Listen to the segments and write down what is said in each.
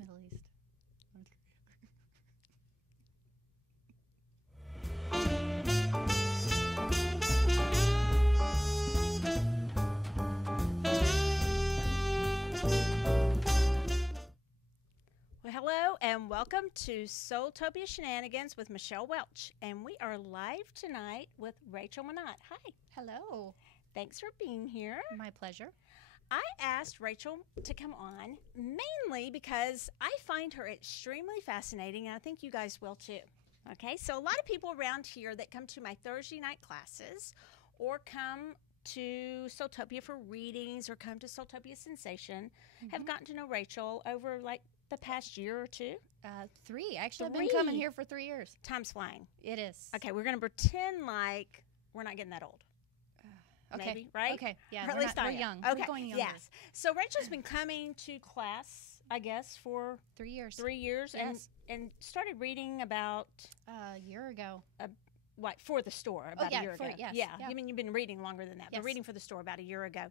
Middle East. Well, hello and welcome to SoulTopia Shenanigans with Michelle Welch. And we are live tonight with Rachel Minot. Hi. Hello. Thanks for being here. My pleasure. I asked Rachel to come on mainly because I find her extremely fascinating, and I think you guys will too. Okay, so a lot of people around here that come to my Thursday night classes or come to SoulTopia for readings or come to SoulTopia Sensation have gotten to know Rachel over like the past year or two. 3. Actually, I've been coming here for 3 years. Time's flying. It is. Okay, we're going to pretend like we're not getting that old. Okay. Maybe, right? Okay. Yeah. Or at least we're I am. young. Okay. We're going younger. Yes. So Rachel's been coming to class, I guess, for 3 years. 3 years, Yes. and started reading about A year ago. what for the store about a year ago. Yes. Yeah. I mean, you've been reading longer than that, Yes. but reading for the store about a year ago.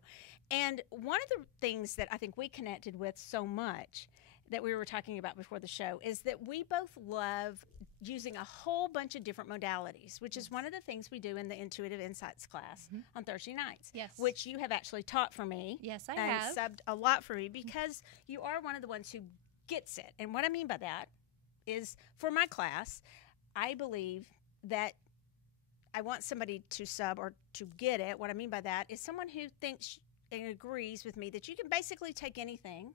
And one of the things that I think we connected with so much that we were talking about before the show is that we both love using a whole bunch of different modalities, which is one of the things we do in the Intuitive Insights class on Thursday nights. Yes. Which you have actually taught for me. Yes, I and have. subbed a lot for me because you are one of the ones who gets it. And what I mean by that is for my class, I believe that I want somebody to sub or to get it. What I mean by that is someone who thinks and agrees with me that you can basically take anything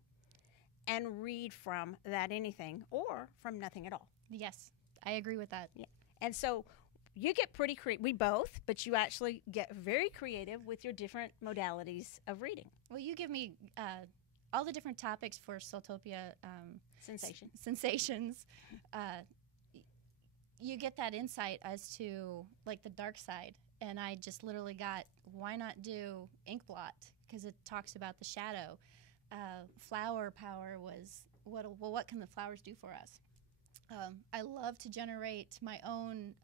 and read from that anything or from nothing at all. Yes, I agree with that. Yeah. And so you get pretty creative. We both, but you actually get very creative with your different modalities of reading. Well, you give me all the different topics for SoulTopia sensations. You get that insight as to like the dark side, and I just literally got, why not do ink blot, because it talks about the shadow. Flower power was what can the flowers do for us? I love to generate my own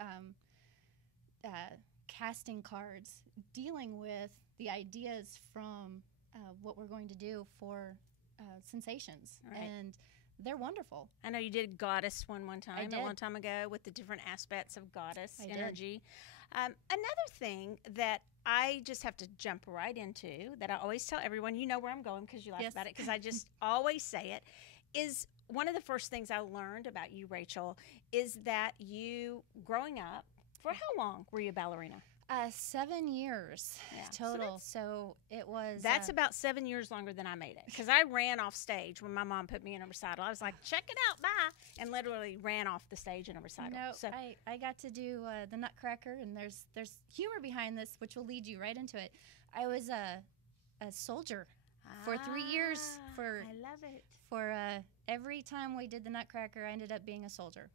casting cards dealing with the ideas from what we're going to do for sensations, Right. and they're wonderful. I know you did goddess one time, I did. a long time ago, with the different aspects of goddess I did. energy. Another thing that I just have to jump right into that I always tell everyone, you know where I'm going because you laugh Yes. about it, because I just always say it, is one of the first things I learned about you, Rachel, is that you, growing up, for how long were you a ballerina? 7 years Yeah. total. So it was. That's about 7 years longer than I made it, because I ran off stage when my mom put me in a recital. I was like, check it out, bye, and literally ran off the stage in a recital. No, So I got to do the Nutcracker, and there's humor behind this, which will lead you right into it. I was a soldier for 3 years. I love it. For every time we did the Nutcracker, I ended up being a soldier.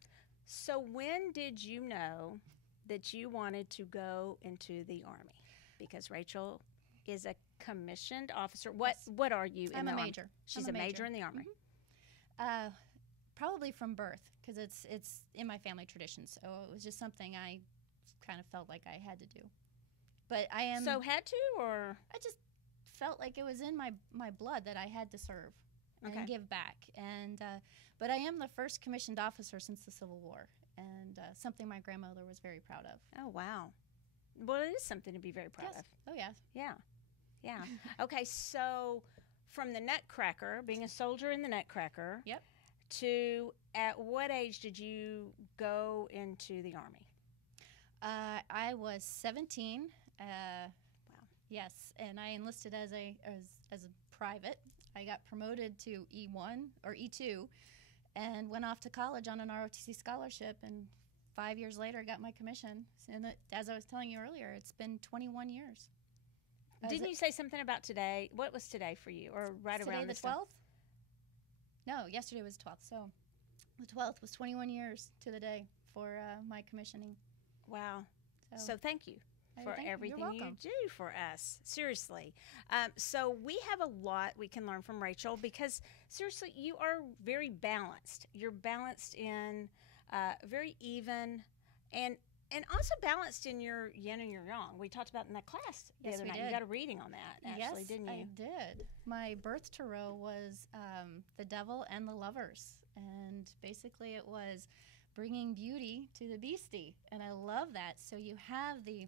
So when did you know that you wanted to go into the Army? Because Rachel is a commissioned officer. What are you in I'm the a Army? major. She's I'm a major in the Army. Probably from birth, because it's in my family tradition. So it was just something I kind of felt like I had to do. But I am. So had to, or? I just felt like it was in my blood that I had to serve and Okay. give back. And but I am the first commissioned officer since the Civil War, and something my grandmother was very proud of. Oh, wow. Well, it is something to be very proud Yes. of. Oh, yeah. Yeah. Yeah. Okay, so from the Nutcracker, being a soldier in the Nutcracker, Yep. to at what age did you go into the Army? I was 17. Wow. Yes, and I enlisted as a private. I got promoted to E1 or E2, and went off to college on an ROTC scholarship. And 5 years later, got my commission. And as I was telling you earlier, it's been 21 years. Didn't you say something about today? What was today for you, or right today around the this time? 12th? No, yesterday was the 12th. So the 12th was 21 years to the day for my commissioning. Wow. So thank you for thank you. You're everything you welcome. do for us. Seriously. So we have a lot we can learn from Rachel, because seriously, you are very balanced. You're balanced in very even, and And also balanced in your yin and your yang. We talked about in that class the Yes, other we night. did. You got a reading on that, actually, Yes, didn't you? I did. My birth tarot was the devil and the lovers. And basically it was bringing beauty to the beastie. And I love that. So you have the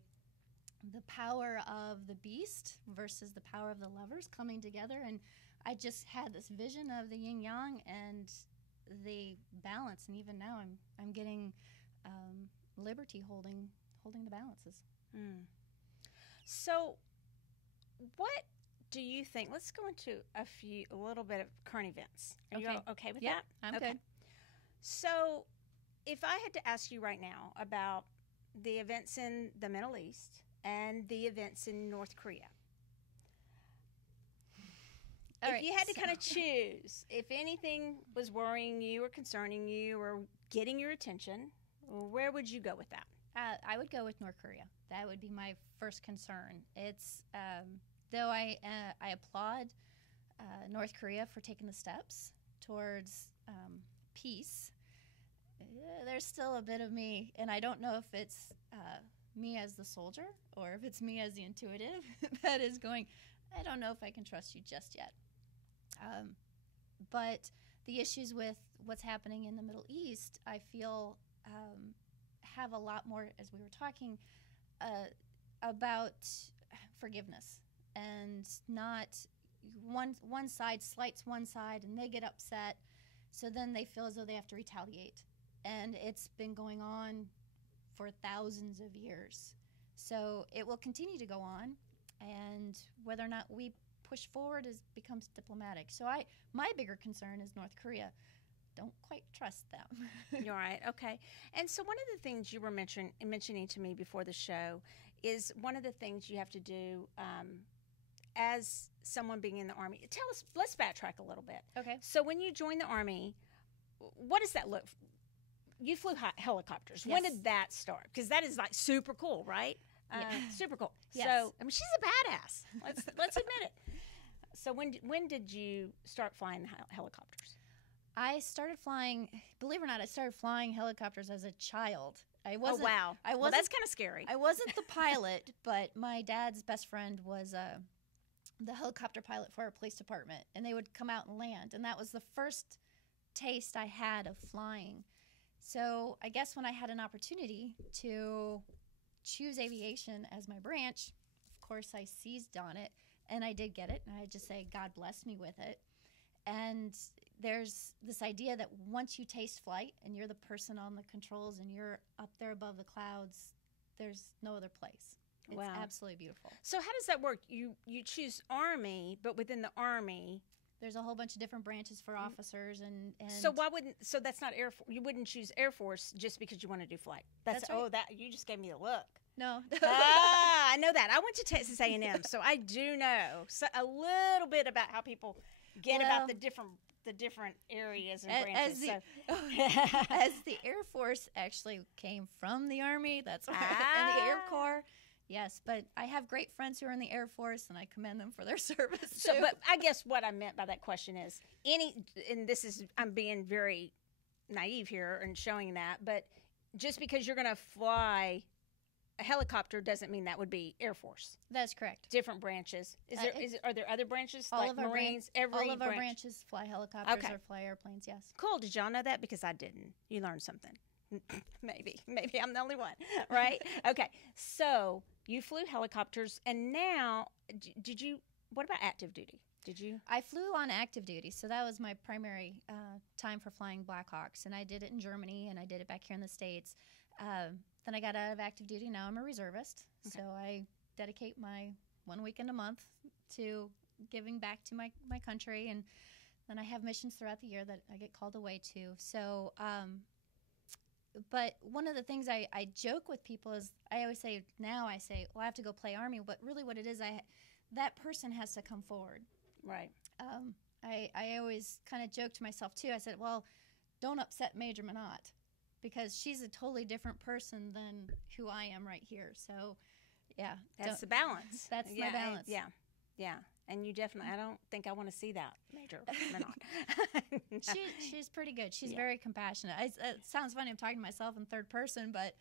power of the beast versus the power of the lovers coming together. And I just had this vision of the yin yang and the balance. And even now I'm getting liberty holding the balances. Mm. So, what do you think? Let's go into a little bit of current events. Are you Okay. all okay with Yeah, that? I'm okay. good. So, if I had to ask you right now about the events in the Middle East and the events in North Korea, if you had to kind of choose, if anything was worrying you or concerning you or getting your attention, where would you go with that? I would go with North Korea. That would be my first concern. It's though I applaud North Korea for taking the steps towards peace. There's still a bit of me, and I don't know if it's me as the soldier or if it's me as the intuitive that is going, I don't know if I can trust you just yet. But the issues with what's happening in the Middle East, I feel have a lot more, as we were talking, about forgiveness and not one side slights one side and they get upset, so then they feel as though they have to retaliate. And it's been going on for thousands of years. So it will continue to go on, and whether or not we push forward becomes diplomatic. So my bigger concern is North Korea. Don't quite trust them. You're right. Okay. And so one of the things you were mentioning to me before the show is one of the things you have to do as someone being in the Army. Tell us, let's backtrack a little bit. Okay. So when you joined the Army, what does that look? You flew helicopters. Yes. When did that start? Because that is like super cool, right? Yeah. Super cool. Yes. So I mean, she's a badass. Let's admit it. So when did you start flying helicopters? I started flying, believe it or not, I started flying helicopters as a child. I wasn't, Oh, wow. Well, that's kind of scary. I wasn't the pilot, but my dad's best friend was the helicopter pilot for our police department, and they would come out and land, and that was the first taste I had of flying. So I guess when I had an opportunity to choose aviation as my branch, of course I seized on it, and I did get it, and I just say God bless me with it. And there's this idea that once you taste flight and you're the person on the controls and you're up there above the clouds, there's no other place. It's Wow. absolutely beautiful. So how does that work? You choose Army, but within the Army, There's a whole bunch of different branches for officers and so that's not Air Force. You wouldn't choose Air Force just because you want to do flight. That's right. Oh, that you just gave me a look. no. I know that. I went to Texas A&M, so I do know a little bit about how people get about the different areas and branches. As the Air Force actually came from the Army, that's why, and the Air Corps. Yes, but I have great friends who are in the Air Force, and I commend them for their service too. So, but I guess what I meant by that question is and this is, I'm being very naive here and showing that, but just because you're going to fly a helicopter doesn't mean that would be Air Force. That's correct. Different branches. Are there other branches All like of our Marines? all of our branches fly helicopters Okay. or fly airplanes. Yes. Cool. Did y'all know that? Because I didn't. You learned something. Maybe I'm the only one, right? Okay. So you flew helicopters, and now did you? What about active duty? Did you? I flew on active duty, so that was my primary time for flying Blackhawks, and I did it in Germany, and I did it back here in the States. Then I got out of active duty. Now I'm a reservist, Okay. so I dedicate my 1 weekend a month to giving back to my country, and then I have missions throughout the year that I get called away to. So, but one of the things I joke with people is I always say, well, I have to go play Army, but really what it is, that person has to come forward. Right. I always kind of joke to myself too. I said, well, don't upset Major Minot, because she's a totally different person than who I am right here. So, yeah. That's the balance. That's my balance. Yeah. And you definitely, I don't think I want to see that, Major Minot. She's pretty good. She's Yeah. very compassionate. It sounds funny, I'm talking to myself in third person, but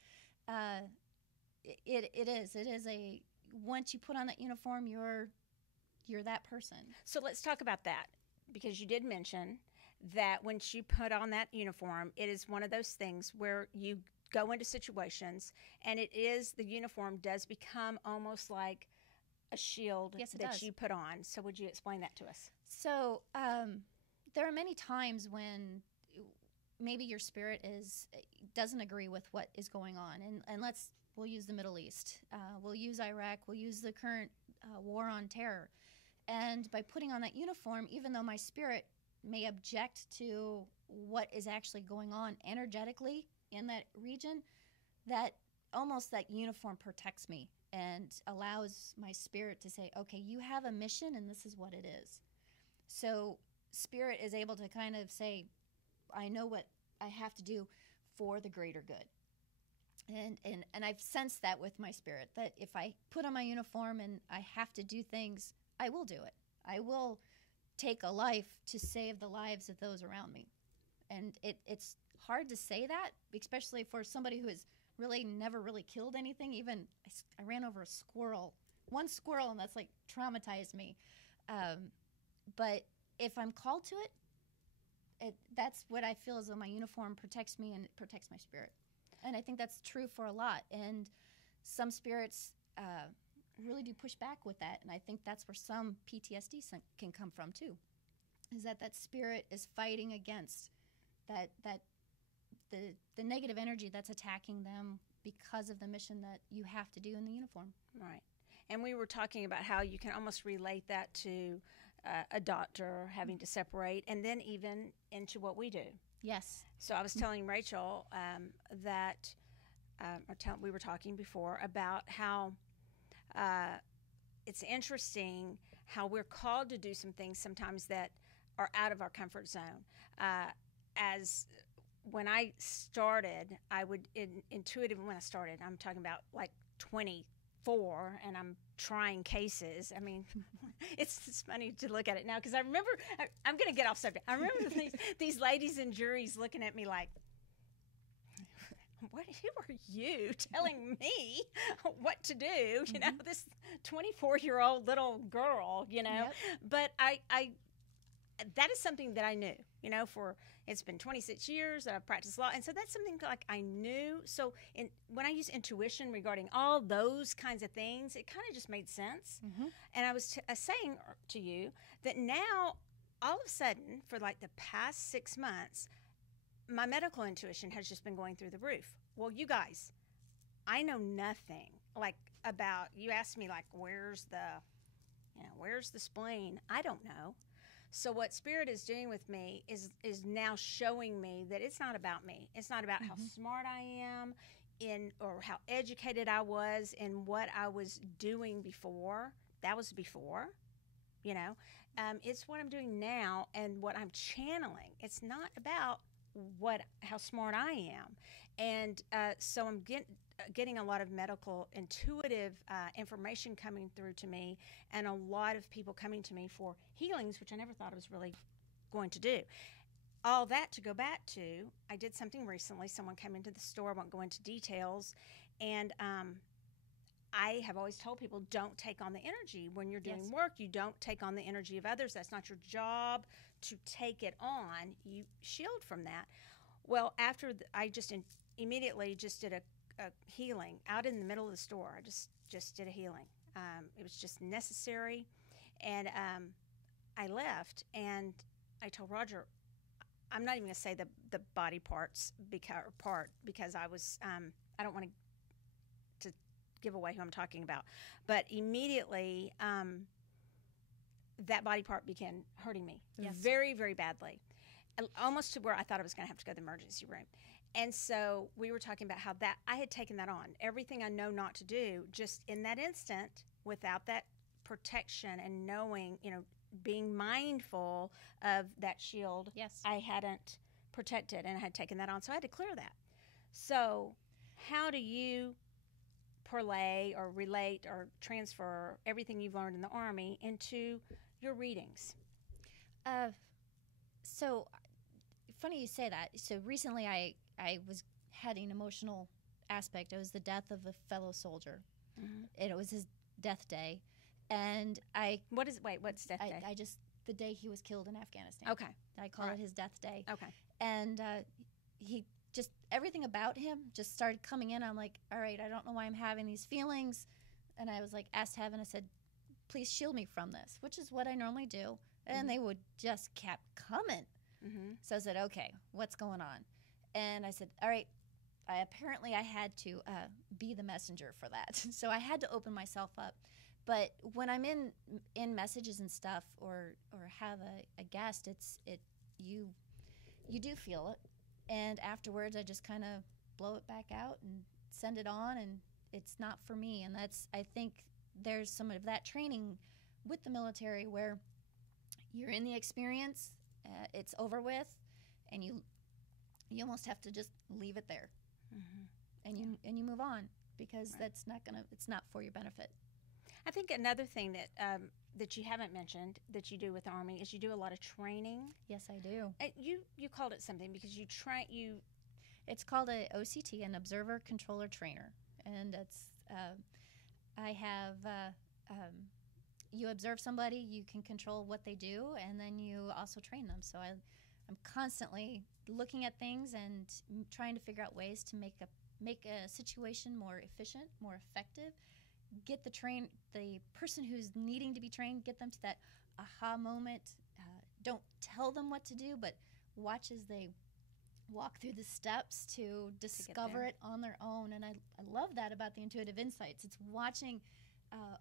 It is a, once you put on that uniform, you're that person. So let's talk about that, because you did mention that once you put on that uniform, it is one of those things where you go into situations, and the uniform does become almost like a shield that you put on. So would you explain that to us? So there are many times when maybe your spirit doesn't agree with what is going on, and we'll use the Middle East, we'll use Iraq, we'll use the current war on terror, and by putting on that uniform, even though my spirit may object to what is actually going on energetically in that region, that uniform protects me and allows my spirit to say, okay, you have a mission and this is what it is. So spirit is able to kind of say, I know what I have to do for the greater good. And I've sensed that with my spirit, that if I put on my uniform and I have to do things, I will do it. I will take a life to save the lives of those around me. And it's hard to say that, especially for somebody who has really never really killed anything. Even I ran over one squirrel, and that's like traumatized me. But if I'm called to it, that's what I feel as though my uniform protects me and it protects my spirit. And I think that's true for a lot. And some spirits really do push back with that. And I think that's where some PTSD can come from too, is that spirit is fighting against the negative energy that's attacking them because of the mission that you have to do in the uniform. Right. And we were talking about how you can almost relate that to a doctor having to separate, and then even into what we do. Yes. So I was telling Rachel that we were talking before about how it's interesting how we're called to do some things sometimes that are out of our comfort zone. As when I started, I would intuitively, when I started, I'm talking about like 24, and I'm trying cases. I mean, it's funny to look at it now, because I remember, I'm going to get off subject. I remember these ladies in juries looking at me like, who are you telling me what to do? You know, this 24-year-old little girl, you know. Yep. But I that is something that I knew, you know, it's been 26 years that I've practiced law. And so that's something like I knew. So when I use intuition regarding all those kinds of things, it kind of just made sense. Mm-hmm. And I was saying to you that now, all of a sudden, for like the past 6 months, my medical intuition has just been going through the roof. Well, you guys, I know nothing like about, you asked me like, where's the spleen? I don't know. So what Spirit is doing with me is now showing me that it's not about me. It's not about how smart I am or how educated I was in what I was doing before. That was before, you know. It's what I'm doing now and what I'm channeling. It's not about how smart I am. And so I'm getting a lot of medical intuitive information coming through to me, and a lot of people coming to me for healings, which I never thought I was really going to do. All that to go back to, I did something recently. Someone came into the store. I won't go into details. And I have always told people, don't take on the energy. When you're doing work, you don't take on the energy of others. That's not your job to take it on. You shield from that. Well, after I just immediately just did a healing out in the middle of the store. I just did a healing. It was just necessary. And I left, and I told Roger, I'm not even going to say the body parts because I was I don't want to give away who I'm talking about. But immediately that body part began hurting me very, very badly, almost to where I thought I was going to have to go to the emergency room. And so we were talking about how that I had taken that on. Everything I know not to do, just in that instant, without that protection and knowing, you know, being mindful of that shield, I hadn't protected and I had taken that on. So I had to clear that. So how do you parlay or relate or transfer everything you've learned in the Army into your readings? So funny you say that. So recently I was had an emotional aspect. It was the death of a fellow soldier. Mm-hmm. It was his death day, and what's death day? I just the day he was killed in Afghanistan. Okay. I call it his death day. Okay. And he just, everything about him just started coming in. I'm like, all right, I don't know why I'm having these feelings. And I was like, asked heaven, I said, please shield me from this, which is what I normally do. And they would just kept coming. Mm-hmm. So I said, okay, what's going on? And I said, all right, I had to be the messenger for that. So I had to open myself up. But when I'm in messages and stuff, or have a guest, you do feel it, and afterwards I just kind of blow it back out and send it on, and it's not for me. And I think there's some of that training with the military where you're in the experience, it's over with, and you almost have to just leave it there, and you move on, because it's not for your benefit. I think another thing that you haven't mentioned that you do with the Army is you do a lot of training. Yes, I do. You called it something because It's called a OCT, an Observer Controller Trainer, and it's I have you observe somebody, you can control what they do, and then you also train them. So I'm constantly looking at things and trying to figure out ways to make a situation more efficient, more effective. Get the person who's needing to be trained, get them to that aha moment. Don't tell them what to do, but watch as they walk through the steps to discover it on their own. And I love that about the intuitive insights. It's watching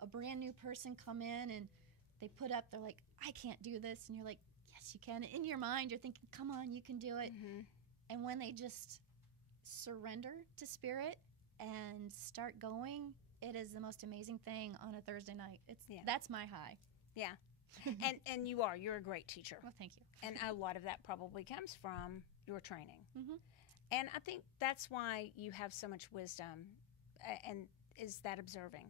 a brand new person come in, and they're like, I can't do this. And you're like, yes, you can. In your mind, you're thinking, come on, you can do it. Mm-hmm. And when they just surrender to spirit and start going, it is the most amazing thing on a Thursday night. That's my high. Yeah. and you're a great teacher. Well, thank you. And a lot of that probably comes from your training. Mm-hmm. And I think that's why you have so much wisdom, and is that observing.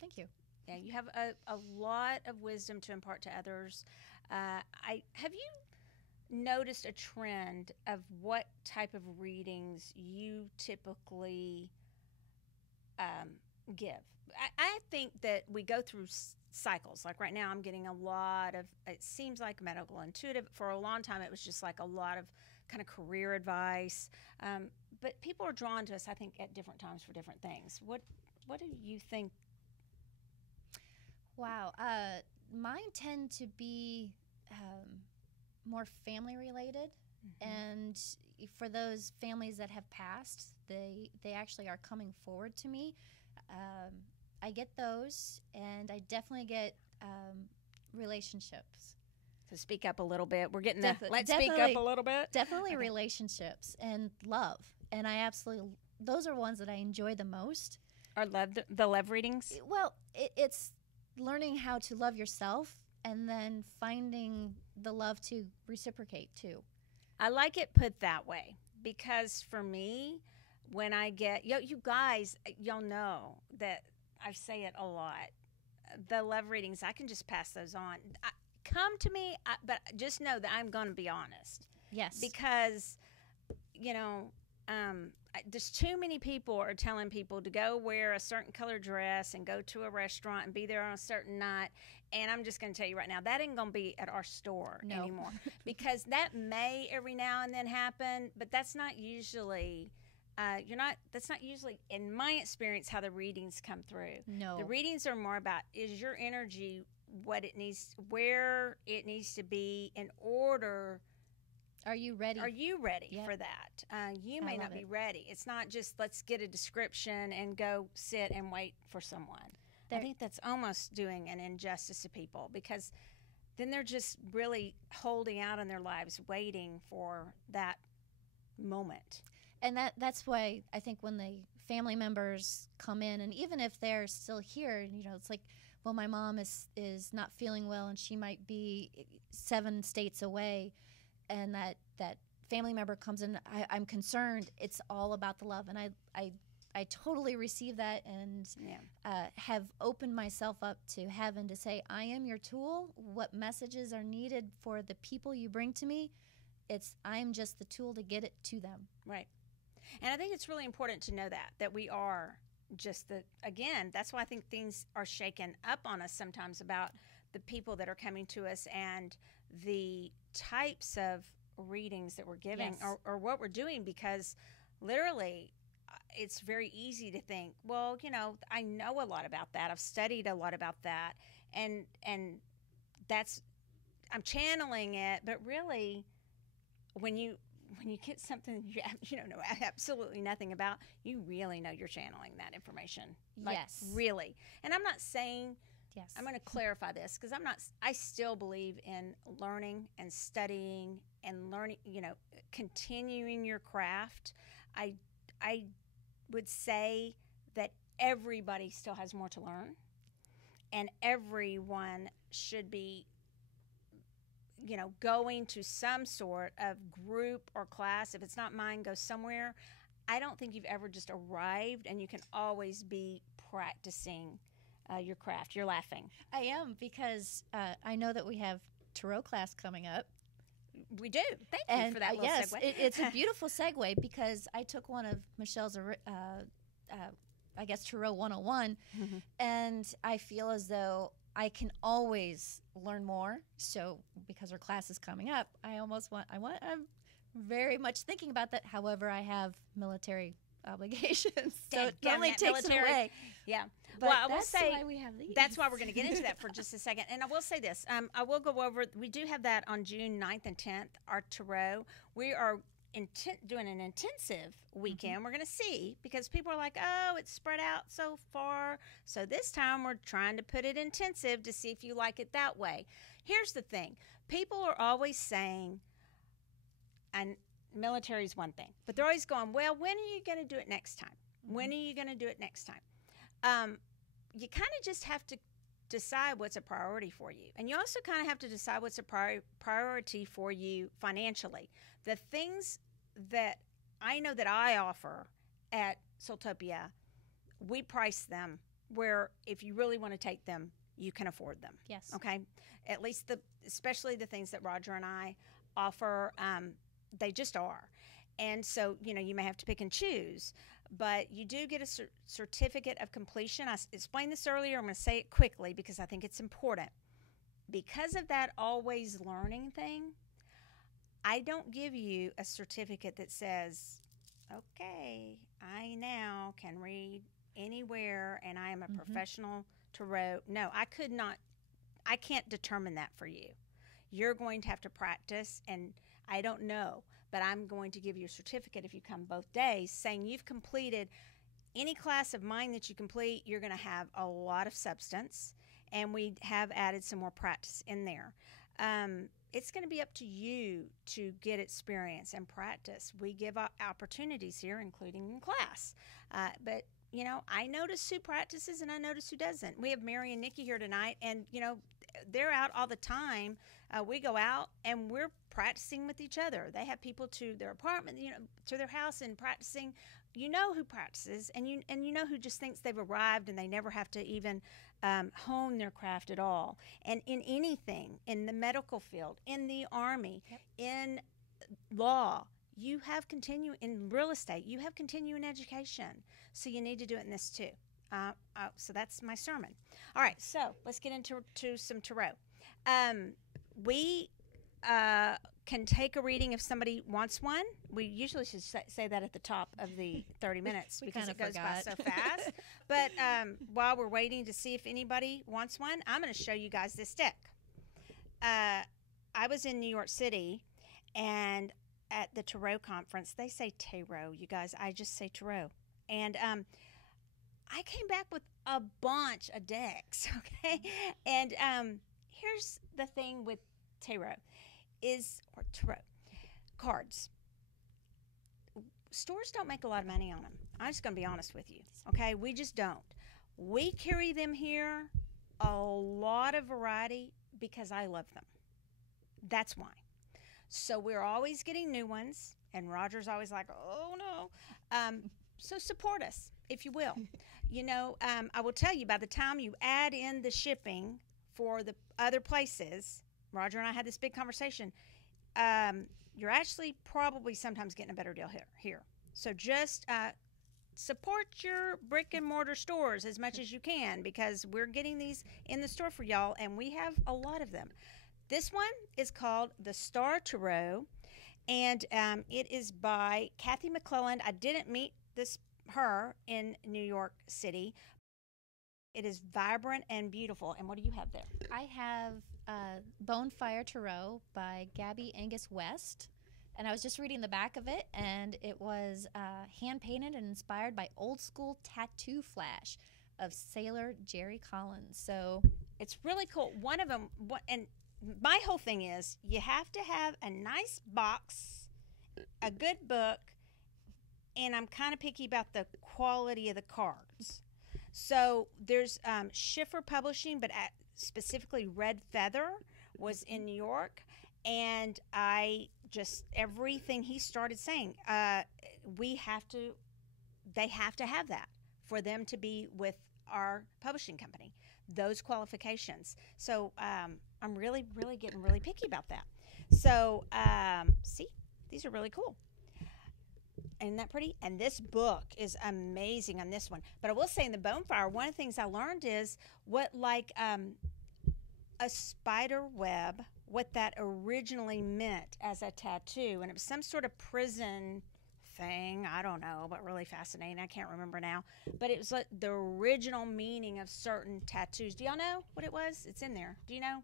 Thank you. Yeah, you have a lot of wisdom to impart to others. Have you noticed a trend of what type of readings you typically give? I think that we go through cycles. Like right now, I'm getting a lot of, it seems like medical intuitive. For a long time, it was just like a lot of kind of career advice. But people are drawn to us, I think, at different times for different things. What do you think? Wow. Mine tend to be more family related. Mm-hmm. And for those families that have passed, they actually are coming forward to me. I get those, and I definitely get relationships. So speak up a little bit. We're getting let's speak up a little bit. Definitely relationships and love. And those are ones that I enjoy the most. Are the love readings? Well, it's learning how to love yourself and then finding the love to reciprocate too. I like it put that way, because for me, when I get, you guys, y'all know that I say it a lot. The love readings, I can just pass those on. Come to me, but just know that I'm going to be honest. Yes. Because, there's too many people are telling people to go wear a certain color dress and go to a restaurant and be there on a certain night. And I'm just going to tell you right now, that ain't going to be at our store anymore. Because that may every now and then happen, but that's not usually... that's not usually, in my experience, how the readings come through. No. The readings are more about, is your energy where it needs to be in order. Are you ready? Are you ready for that? You may not be ready. It's not just let's get a description and go sit and wait for someone. I think that's almost doing an injustice to people, because then they're just really holding out in their lives, waiting for that moment. And that's why I think when the family members come in, and even if they're still here, it's like, well, my mom is not feeling well, and she might be 7 states away, and that family member comes in, I'm concerned. It's all about the love, and I totally receive that, and have opened myself up to heaven to say, I am your tool. What messages are needed for the people you bring to me, I'm just the tool to get it to them. Right. And I think it's really important to know that we are just again, that's why I think things are shaken up on us sometimes about the people that are coming to us and the types of readings that we're giving, Yes. or what we're doing, because literally it's very easy to think, well, I know a lot about that. I've studied a lot about that. And that's, I'm channeling it, but really when you get something you don't know absolutely nothing about, you really know you're channeling that information. Yes. Really. And I'm not saying, Yes. I'm going to clarify this, because I still believe in learning and studying and learning, continuing your craft. I would say that everybody still has more to learn, and everyone should be going to some sort of group or class. If it's not mine, go somewhere. I don't think you've ever just arrived, and you can always be practicing your craft. You're laughing. I am, because I know that we have tarot class coming up. We do. Thank you for that little yes, segue. It's a beautiful segue, because I took one of Michelle's, I guess, Tarot 101, Mm-hmm. and I feel as though I can always learn more. So because her class is coming up, I'm very much thinking about that. However, I have military obligations, so it only takes it away. Yeah. But well, I will that's say why we have these. that's why we're going to get into that for just a second. And I will say this. I will go over, we do have that on June 9th and 10th, our tarot. We are doing an intensive weekend. Mm-hmm. We're going to see, because people are like, oh, it's spread out so far. So this time we're trying to put it intensive to see if you like it that way. Here's the thing. People are always saying, and military is one thing, but they're always going, well, when are you going to do it next time? When are you going to do it next time? You kind of just have to decide what's a priority for you. And you also kind of have to decide what's a priority for you financially. The things that I know that I offer at SoulTopia, we price them where if you really want to take them, you can afford them. Yes. Okay? At least especially the things that Roger and I offer, they just are. And so, you may have to pick and choose, but you do get a certificate of completion. I explained this earlier. I'm going to say it quickly because I think it's important. Because of that always learning thing, I don't give you a certificate that says, okay, I now can read anywhere and I am a professional tarot. No, I can't determine that for you. You're going to have to practice, and I don't know, but I'm going to give you a certificate if you come both days saying you've completed any class of mine that you complete. You're going to have a lot of substance, and we have added some more practice in there. It's going to be up to you to get experience and practice. We give opportunities here, including in class. But, I notice who practices and I notice who doesn't. We have Mary and Nikki here tonight, and, they're out all the time. We go out and we're practicing with each other. They have people to their apartment, to their house, and practicing. You know who practices, and you know who just thinks they've arrived and they never have to even hone their craft at all. And in anything, in the medical field, in the Army, in law, you have in real estate, you have continuing education. So you need to do it in this too. So that's my sermon. All right, so let's get into some tarot. We can take a reading if somebody wants one. We usually should say that at the top of the 30 minutes because it goes by so fast. But while we're waiting to see if anybody wants one, I'm going to show you guys this deck. I was in New York City, and at the tarot conference, they say tarot, you guys. I just say tarot. And I came back with a bunch of decks, okay? And here's the thing with tarot cards. Stores don't make a lot of money on them. I'm just going to be honest with you, okay? We just don't. We carry them here, a lot of variety, because I love them. That's why. So we're always getting new ones, and Roger's always like, oh, no. So support us, if you will. I will tell you, by the time you add in the shipping for the other places, Roger and I had this big conversation, you're actually probably sometimes getting a better deal here. So just support your brick and mortar stores as much as you can, because we're getting these in the store for y'all, and we have a lot of them. This one is called the Star Tarot, and it is by Kathy McClelland. I didn't meet her in New York City. It is vibrant and beautiful. And what do you have there? I have Bonefire Tarot by Gabby Angus West. And I was just reading the back of it, and it was hand-painted and inspired by old school tattoo flash of sailor Jerry Collins. So it's really cool. One of them, and my whole thing is you have to have a nice box, a good book, and I'm kind of picky about the quality of the cards. So there's Schiffer Publishing, but specifically Red Feather was in New York, and everything he started saying, they have to have that for them to be with our publishing company, those qualifications. So I'm really, really getting really picky about that. So see, these are really cool. Isn't that pretty? And this book is amazing on this one. But I will say, in the Bonefire, one of the things I learned is what a spider web, what that originally meant as a tattoo. And it was some sort of prison thing. I don't know, but really fascinating. I can't remember now. But it was like the original meaning of certain tattoos. Do y'all know what it was? It's in there. Do you know,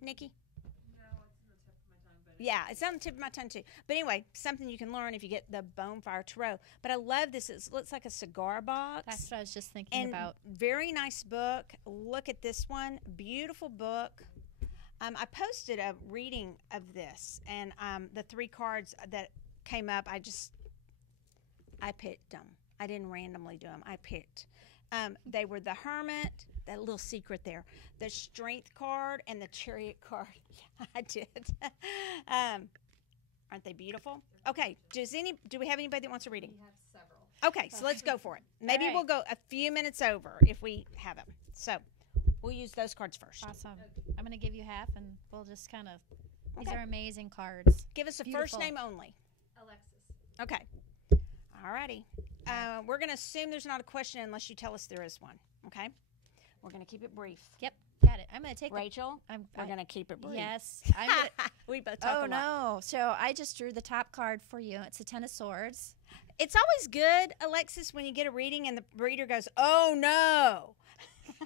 Nikki? Yeah, it's on the tip of my tongue too. But anyway, something you can learn if you get the Bonefire Tarot. But I love this. It looks like a cigar box. That's what I was just thinking about. Very nice book. Look at this one. Beautiful book. I posted a reading of this, and the 3 cards that came up, I picked them. I didn't randomly do them. I picked. They were the Hermit, that little secret there, the Strength card, and the Chariot card. Yeah, I did. Aren't they beautiful? Okay. Do we have anybody that wants a reading? We have several. Okay, so let's go for it. Maybe right. we'll go a few minutes over if we have them. So we'll use those cards first. Awesome. I'm going to give you half, and we'll just kind of, these Okay. are amazing cards. Give us a Beautiful. first name only. Alexis. Okay. All righty. We're going to assume there's not a question unless you tell us there is one. Okay? We're going to keep it brief. Yep, got it. I'm going to take Rachel, we're going to keep it brief. Yes. I'm gonna, We both talk a lot. oh, no. So I just drew the top card for you. It's a 10 of Swords. It's always good, Alexis, when you get a reading and the reader goes, oh, no.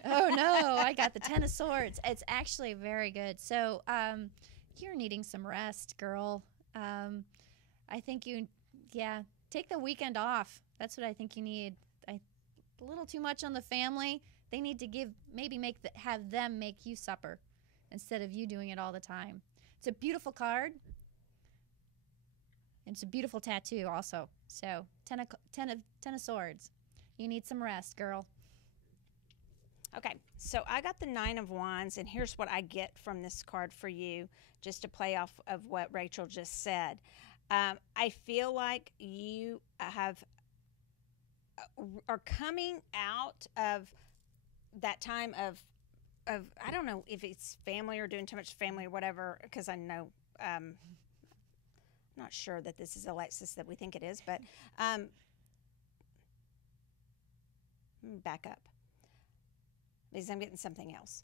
Oh, no. I got the 10 of Swords. It's actually very good. So you're needing some rest, girl. I think take the weekend off. That's what I think you need. A little too much on the family. They need to have them make you supper instead of you doing it all the time. It's a beautiful card. And it's a beautiful tattoo also. So 10 of Swords. You need some rest, girl. Okay, so I got the 9 of Wands, and here's what I get from this card for you, just to play off of what Rachel just said. I feel like you are coming out of that time of I don't know if it's family or doing too much family or whatever, because I know I'm not sure that this is Alexis that we think it is, but back up because I'm getting something else.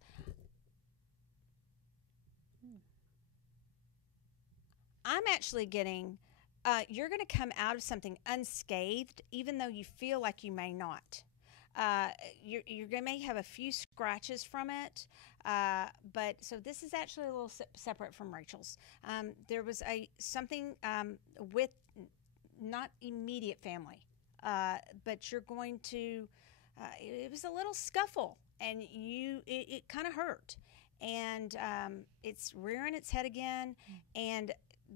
I'm actually getting you're going to come out of something unscathed, even though you feel like you may not. You may have a few scratches from it, but so this is actually a little separate from Rachel's. There was something with not immediate family, but you're going to. It was a little scuffle, and it kind of hurt, and it's rearing its head again, and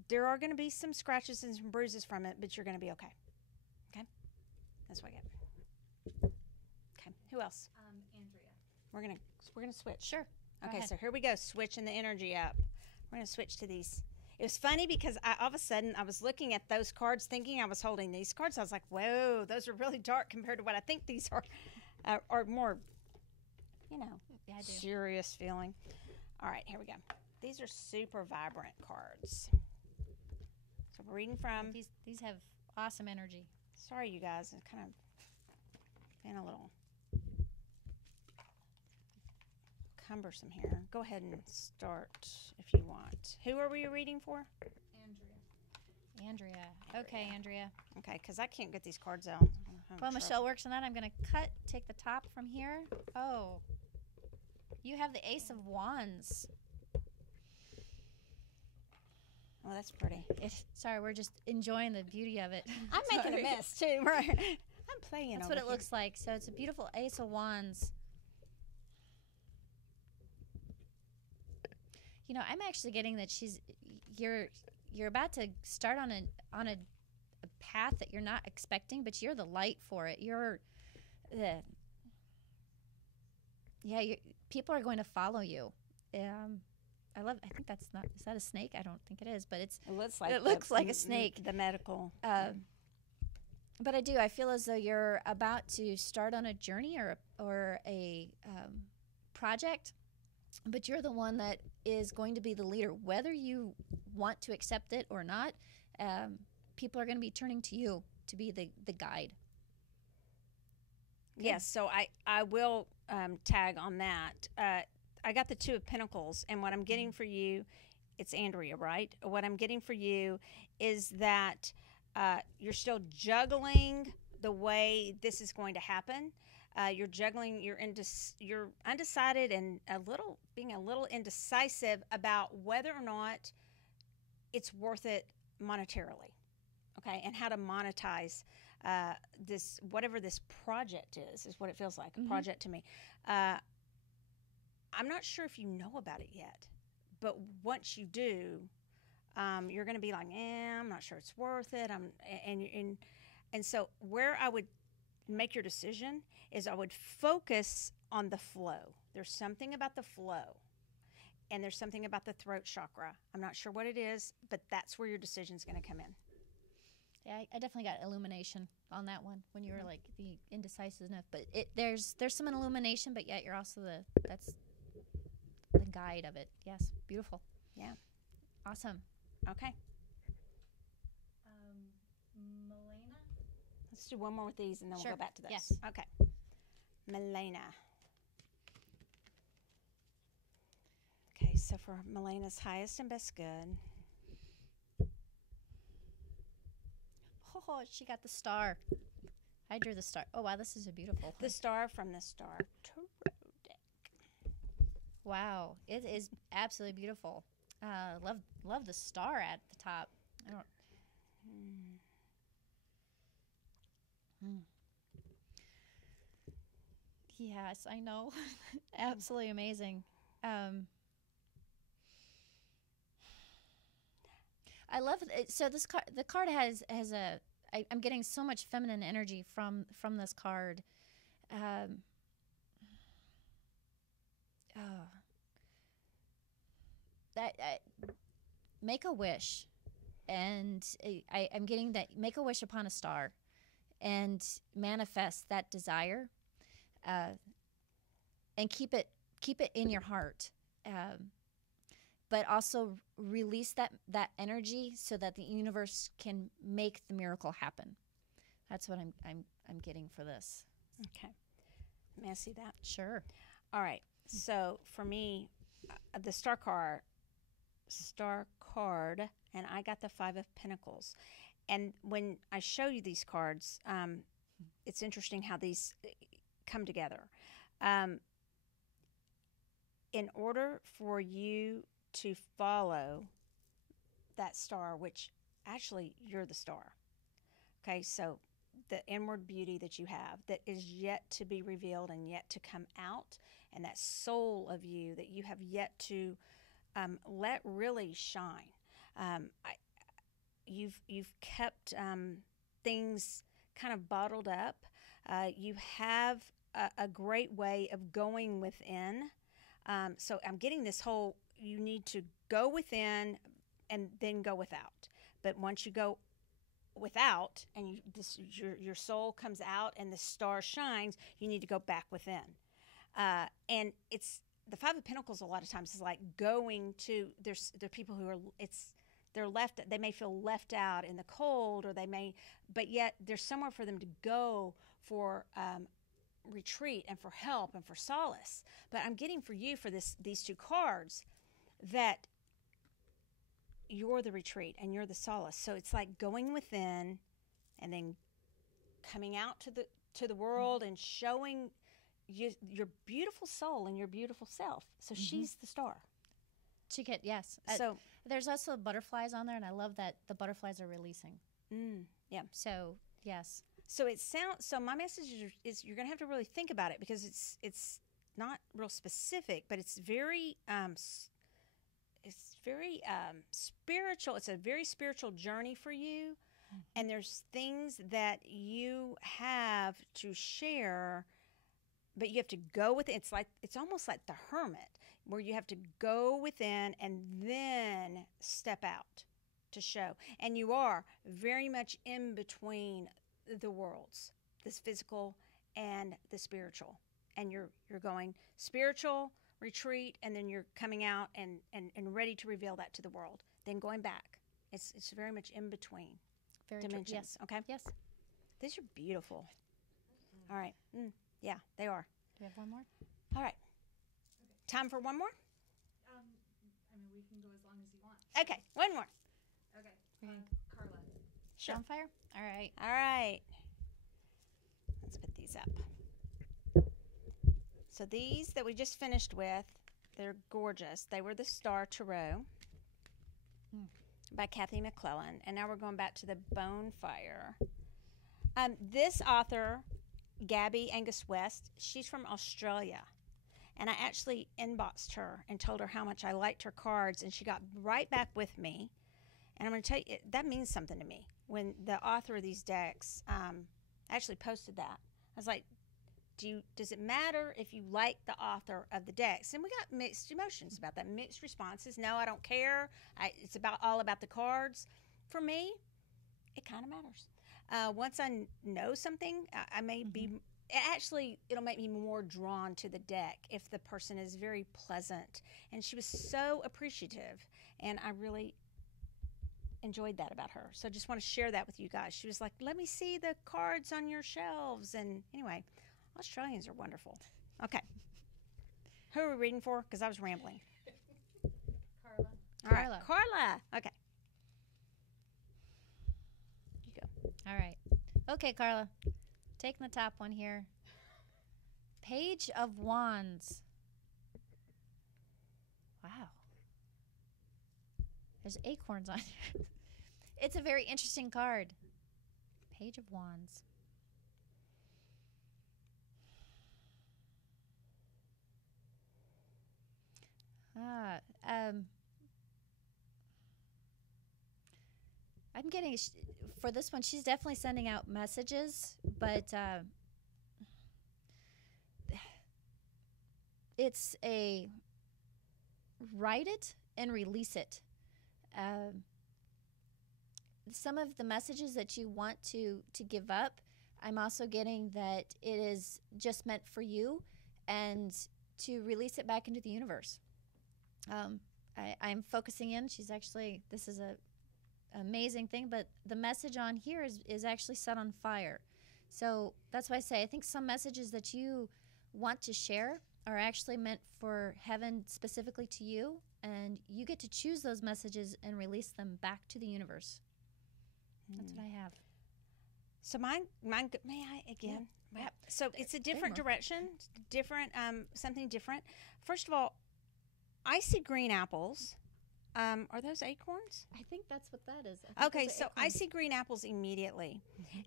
there are going to be some scratches and some bruises from it, but you're going to be okay. Okay, that's what I get. Okay, who else? Andrea. We're gonna switch. Sure. Okay, ahead. so here we go, switching the energy up. We're gonna switch to these. It was funny because all of a sudden I was looking at those cards, thinking I was holding these cards. I was like, "Whoa, those are really dark compared to what I think these are more, Yeah, I do. serious feeling." All right, here we go. These are super vibrant cards. So we're reading from These have awesome energy. Sorry, you guys. It's kind of been a little cumbersome here. Go ahead and start if you want. Who are we reading for? Andrea. Okay, Andrea. Okay, because I can't get these cards out. While Michelle works on that, I'm going to take the top from here. Oh, you have the Ace of Wands. Oh, that's pretty. Sorry, we're just enjoying the beauty of it. I'm making a mess, too. Right? I'm playing That's over what it here. looks like. So it's a beautiful Ace of Wands. You know, I'm actually getting that you're about to start on a path that you're not expecting, but you're the light for it. People are going to follow you. I think that's not. Is that a snake? I don't think it is, but it looks like a snake. The medical. But I feel as though you're about to start on a journey or a project, but you're the one that is going to be the leader, whether you want to accept it or not. People are going to be turning to you to be the guide. Okay. Yes, so I will tag on that. I got the Two of Pentacles, and what I'm getting for you, it's Andrea, right? What I'm getting for you is that you're still juggling the way this is going to happen. You're juggling. You're undecided and being a little indecisive about whether or not it's worth it monetarily, okay? And how to monetize this, whatever this project is what it feels like, a project to me. I'm not sure if you know about it yet, but once you do, you're going to be like, I'm not sure it's worth it. And so where I would make your decision is I would focus on the flow. There's something about the flow, and there's something about the throat chakra. I'm not sure what it is, but that's where your decision is going to come in. Yeah, I definitely got illumination on that one when you were like the indecisiveness. But there's some illumination, but yet you're also that's the guide of it. Yes, beautiful. Yeah, awesome. Okay. Milena? Let's do one more with these, and then we'll go back to this. Yes. Okay. Milena. Okay, so for Milena's highest and best good. Oh, she got the star. I drew the star. Oh, wow, this is a beautiful. The star from the Star Tarot deck. Wow, it is absolutely beautiful. Love the star at the top. I don't. Yes, I know. Absolutely amazing. I love it. So this card, the card has a. I'm getting so much feminine energy from this card. Make a wish, and I'm getting that. Make a wish upon a star, and manifest that desire, and keep it in your heart. But also release that energy so that the universe can make the miracle happen. That's what I'm getting for this. Okay. May I see that? Sure. All right. So for me, the star card, and I got the Five of Pentacles. And when I show you these cards, it's interesting how these come together. In order for you to follow that star, which actually you're the star. Okay, so the inward beauty that you have that is yet to be revealed and yet to come out, and that soul of you that you have yet to let really shine. You've kept things kind of bottled up. You have a great way of going within. So I'm getting this whole, you need to go within and then go without. But once you go without and your soul comes out and the star shines, you need to go back within. And it's the Five of Pentacles a lot of times is like going to, there are people who are, they may feel left out in the cold, but yet there's somewhere for them to go for retreat and for help and for solace. But I'm getting for you for these two cards that you're the retreat and you're the solace. So it's like going within and then coming out to the world and showing your beautiful soul and your beautiful self. So she's the star. Yes. So there's also butterflies on there, and I love that the butterflies are releasing. yeah. So yes. So my message is you're going to have to really think about it, because it's not real specific, but it's very spiritual. It's a very spiritual journey for you, and there's things that you have to share, but you have to go with it. It's almost like the hermit, where you have to go within and then step out to show. And you are very much in between the worlds, this physical and the spiritual. And you're going spiritual, retreat, and then you're coming out and ready to reveal that to the world. Then going back. It's very much in between dimensions. Yes. Okay? Yes. These are beautiful. All right. Yeah, they are. Do we have one more? All right. Time for one more? I mean, we can go as long as you want. Okay, one more. Okay. Carla. Sure. On fire? All right. All right. Let's put these up. So these that we just finished with, they're gorgeous. They were the Star Tarot by Kathy McClellan. And now we're going back to the Bonefire. This author, Gabby Angus West, she's from Australia. And I actually inboxed her and told her how much I liked her cards, and she got right back with me. And I'm going to tell you, that means something to me. When the author of these decks actually posted that, I was like, does it matter if you like the author of the decks? And we got mixed emotions about that, mixed responses. No, I don't care. It's all about the cards. For me, it kind of matters. Once I know something, I may be... It'll make me more drawn to the deck if the person is very pleasant. And she was so appreciative, and I really enjoyed that about her. So I just want to share that with you guys. She was like, let me see the cards on your shelves. And anyway, Australians are wonderful. Okay. Who are we reading for? Because I was rambling. Carla. All right. Carla. Okay. You go. All right. Okay, Carla. Taking the top one here. Page of Wands. Wow. There's acorns on here. It's a very interesting card. Page of Wands. I'm getting, for this one, she's definitely sending out messages, but it's a write it and release it. Some of the messages that you want to give up, I'm also getting that it is just meant for you and to release it back into the universe. I'm focusing in. This is a amazing thing, but the message on here is actually set on fire. So that's why I say I think some messages that you want to share are actually meant for heaven, specifically to you, and you get to choose those messages and release them back to the universe. That's what I have. So mine. May I again? Yeah. So it's a different direction, something different. First of all, I see green apples. Are those acorns? I think that's what that is. Okay, so I see green apples immediately,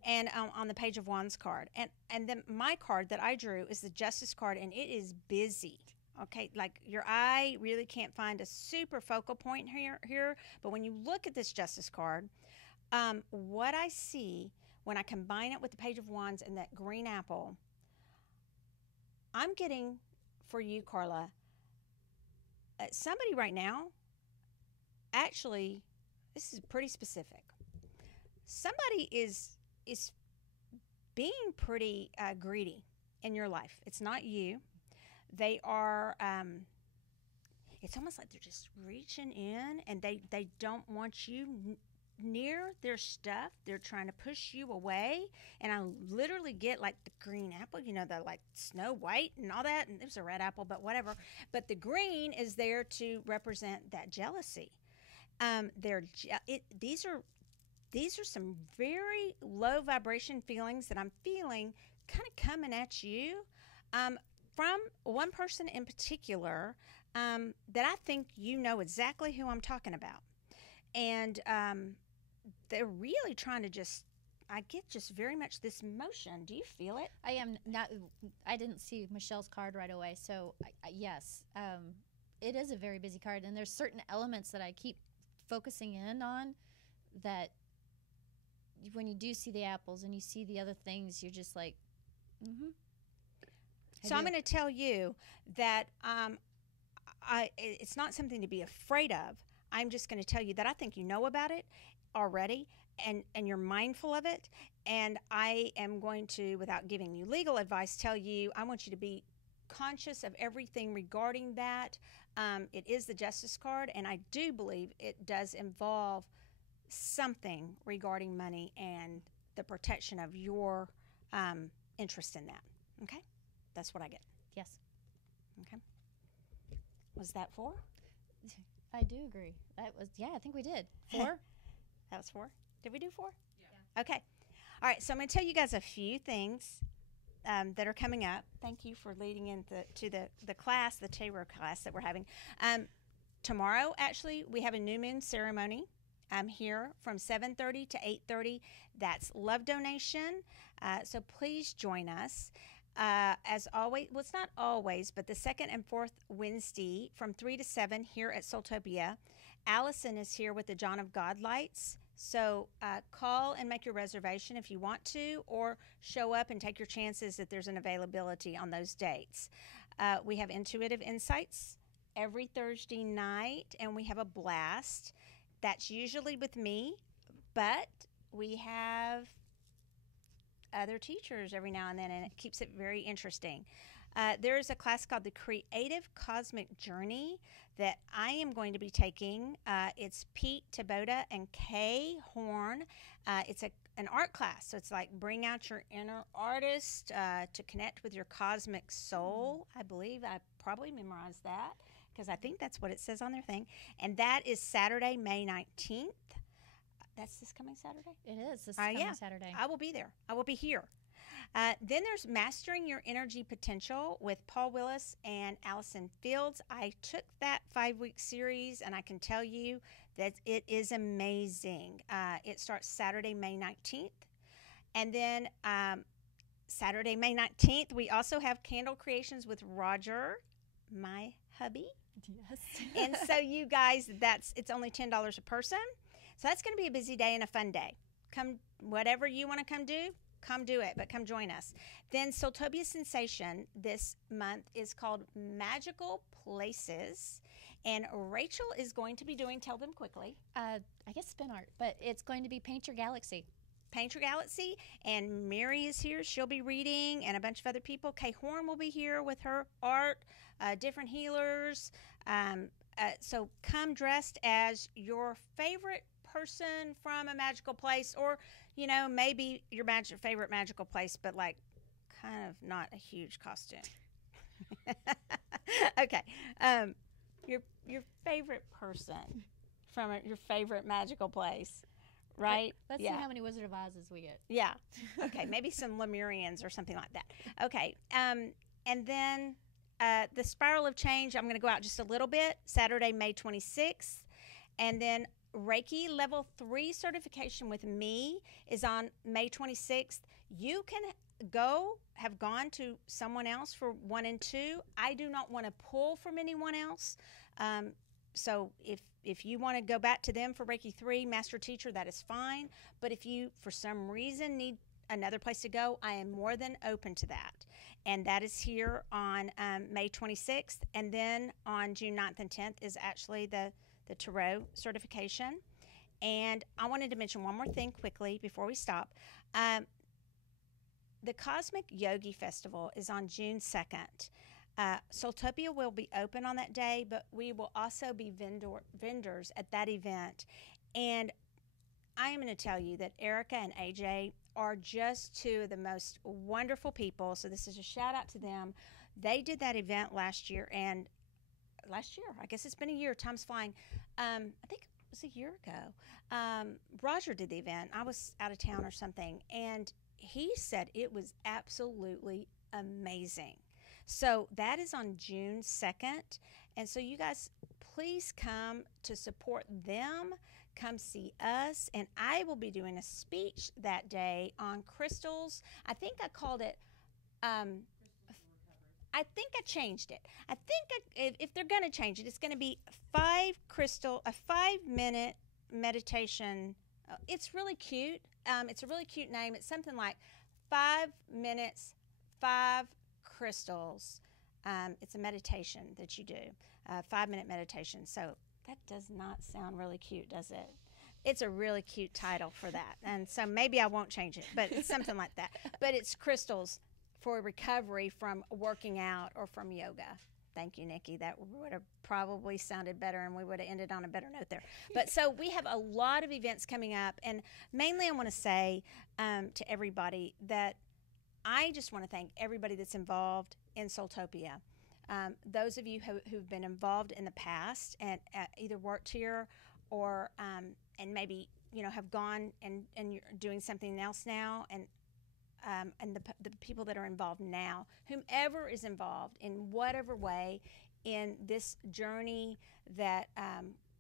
and on the Page of Wands card, and then my card that I drew is the Justice card, and it is busy. Okay, like your eye really can't find a super focal point here, but when you look at this Justice card, what I see when I combine it with the Page of Wands and that green apple, I'm getting for you, Carla, somebody right now. Actually, this is pretty specific. Somebody is being pretty greedy in your life. It's not you. They are. it's almost like they're just reaching in, and they don't want you near their stuff. They're trying to push you away. And I literally get like the green apple, the like Snow White and all that. And it was a red apple, but whatever. But the green is there to represent that jealousy. These are some very low vibration feelings that I'm feeling kind of coming at you from one person in particular that I think you know exactly who I'm talking about. And they're really trying to I get just very much this motion. Do you feel it? I didn't see Michelle's card right away. So yes, it is a very busy card. And there's certain elements that I keep focusing in on that when you do see the apples and you see the other things, you're just like, mm-hmm. So I'm going to tell you that it's not something to be afraid of. I'm just going to tell you that I think you know about it already, and you're mindful of it. And I am going to, without giving you legal advice, tell you I want you to be conscious of everything regarding that. It is the Justice card, and I do believe it does involve something regarding money and the protection of your interest in that. Okay? That's what I get. Yes. Okay. Was that 4? I do agree. That was, I think we did. 4? That was 4? Did we do 4? Yeah. Okay. All right, so I'm going to tell you guys a few things that are coming up. Thank you for leading into the class, the tarot class that we're having. Tomorrow, actually, we have a new moon ceremony here from 7:30 to 8:30. That's love donation. So please join us. As always, well, it's not always, but the second and fourth Wednesday from 3 to 7 here at SoulTopia. Allison is here with the John of God lights. So call and make your reservation if you want to, or show up and take your chances that there's an availability on those dates. We have Intuitive Insights every Thursday night, and we have a blast. That's usually with me, but we have other teachers every now and then, and it keeps it very interesting. There is a class called the Creative Cosmic Journey that I am going to be taking. It's Pete Taboda and Kay Horn. It's an art class, so it's like bring out your inner artist to connect with your cosmic soul. I believe I probably memorized that because I think that's what it says on their thing. And that is Saturday, May 19th. That's this coming Saturday? It is this coming Saturday. I will be there. I will be here. Then there's Mastering Your Energy Potential with Paul Willis and Allison Fields. I took that 5-week series, and I can tell you that it is amazing. It starts Saturday, May 19th. And then Saturday, May 19th, we also have Candle Creations with Roger, my hubby. Yes. And so you guys, it's only $10 a person. So that's going to be a busy day and a fun day. Come, whatever you want to come do it, but come join us. Then SoulTopia Sensation this month is called Magical Places. And Rachel is going to be doing, tell them quickly. I guess spin art, but it's going to be Paint Your Galaxy. Paint Your Galaxy. And Mary is here. She'll be reading, and a bunch of other people. Kay Horn will be here with her art, different healers. So come dressed as your favorite person from a magical place, or maybe your favorite magical place, but like kind of not a huge costume. Okay, your favorite person from your favorite magical place, right? Let's see how many Wizard of Oz's we get. Yeah. Okay, maybe some Lemurians or something like that. Okay, and then the Spiral of Change, I'm going to go out just a little bit, Saturday, May 26th, and then Reiki Level 3 certification with me is on May 26th. You can have gone to someone else for 1 and 2. I do not want to pull from anyone else. So if you want to go back to them for Reiki 3, Master Teacher, that is fine. But if you, for some reason, need another place to go, I am more than open to that. And that is here on May 26th. And then on June 9th and 10th is actually the Tarot certification. And I wanted to mention one more thing quickly before we stop. The Cosmic Yogi Festival is on June 2nd. SoulTopia will be open on that day, but we will also be vendors at that event. And I am going to tell you that Erica and AJ are just two of the most wonderful people. So this is a shout out to them. They did that event last year, I guess it's been a year, time's flying. I think it was a year ago. Roger did the event. I was out of town or something, and he said it was absolutely amazing. So that is on June 2nd. And so you guys, please come to support them. Come see us. And I will be doing a speech that day on crystals. I think I called it, I think I changed it. I think if they're going to change it, it's going to be a 5-minute meditation. It's really cute. It's a really cute name. It's something like 5 minutes, 5 crystals. It's a meditation that you do, 5-minute meditation. So that does not sound really cute, does it? It's a really cute title for that. And so maybe I won't change it, but it's something like that. But it's crystals for recovery from working out or from yoga. Thank you, Nikki. That would have probably sounded better, and we would have ended on a better note there. But so we have a lot of events coming up, and mainly I want to say to everybody that I just want to thank everybody that's involved in SoulTopia. Those of you who've been involved in the past and either worked here or and maybe have gone and you're doing something else now, and the people that are involved now, whomever is involved in whatever way in this journey that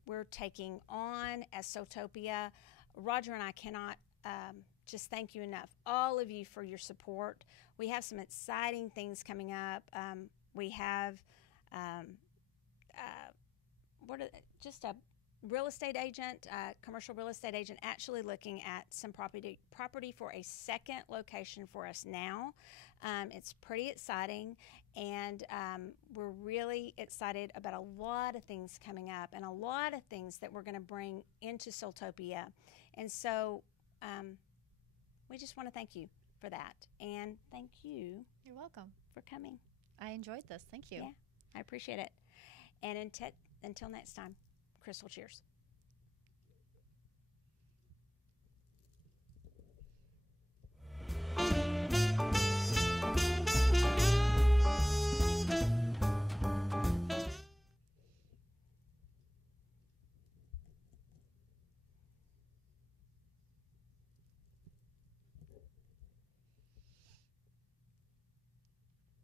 we're taking on as SoulTopia, Roger and I cannot just thank you enough, all of you, for your support. We have some exciting things coming up. We have just a real estate agent, commercial real estate agent, actually looking at some property for a second location for us now. It's pretty exciting, and we're really excited about a lot of things coming up and a lot of things that we're going to bring into SoulTopia. And so we just want to thank you for that, and thank you. You're welcome for coming. I enjoyed this. Thank you. Yeah, I appreciate it. And until next time, crystal cheers.